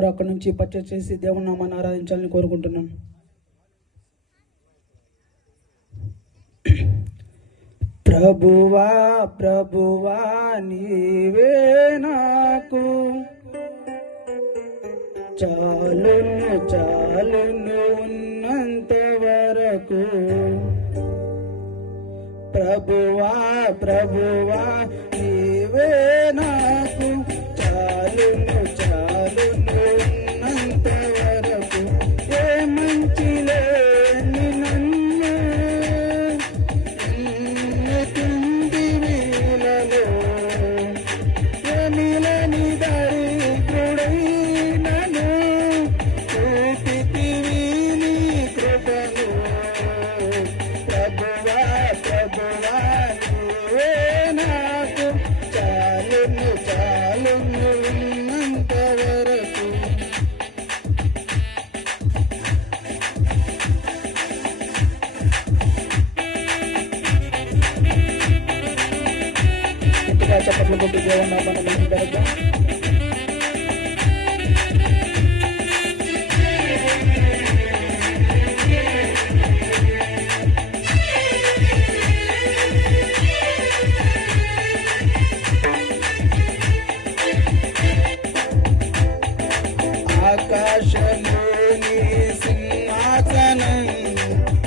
వారు అక్కడ నుంచి పర్చేస్ చేసి దేవుని నామాన్ని ఆరాధించాలని కోరుకుంటున్నాం. ప్రభువా ప్రభువా నీవే నాకు చాలును చాలును ఉన్నంత వరకు. ప్రభువా ప్రభువా నీవే నాకు చాలును చాలును ఉన్నంత వరకు. ఏ మంచి లేని నన్ను తిండి వీలలో ఏమిలని దరిద్రుడైనను చూపితివి నీ కృపను. ప్రభువా ప్రభువా నీవే నాకు చాలును చాలును ఉన్నంత వరకు. ఇంతగా చప్పట్లు కొట్టి దేవుని నామాన్ని మహిమపరుద్దాం. ఆకాశముని సింహాసనం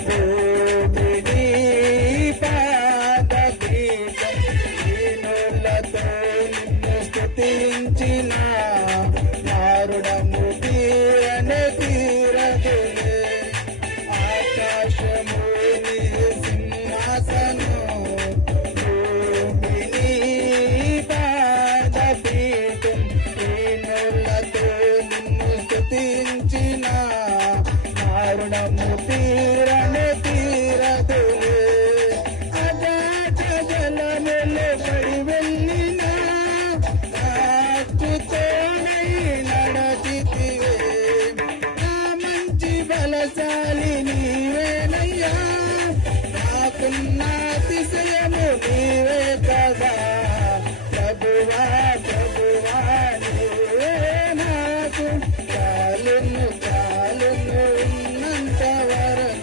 భూమిని పాదపీఠం దీనులతో నిన్ను స్తుతించిన నారుడము తీరనే తీరదులే. ఆకాశముని సింహాసనం భూమిని పాదపీఠం దీనులతో స్తుతించిన నారుడము తీరనే తీరదులే. అగాధ జలములో పడి వెళ్ళిన నాకుతోనై నడచితివే. నా మంచి బలశాలి నీవేనయ్యా, నాకున్న అతిశయము నీవే కదా. ప్రభువా ప్రభువా నీవే నాకు చాలును చాలును ఉన్నంత వరకు.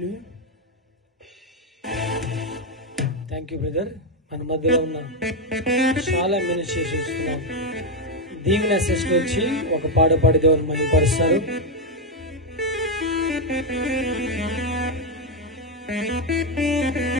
హల్లెలూయా. Thank you brother. మన మధ్యలో ఉన్న చాలా మినిస్ట్రీ చూస్తున్నాం. దీవెన సిస్టర్ వచ్చి ఒక పాట పాడి దేవుని మహిమపరుస్తారు.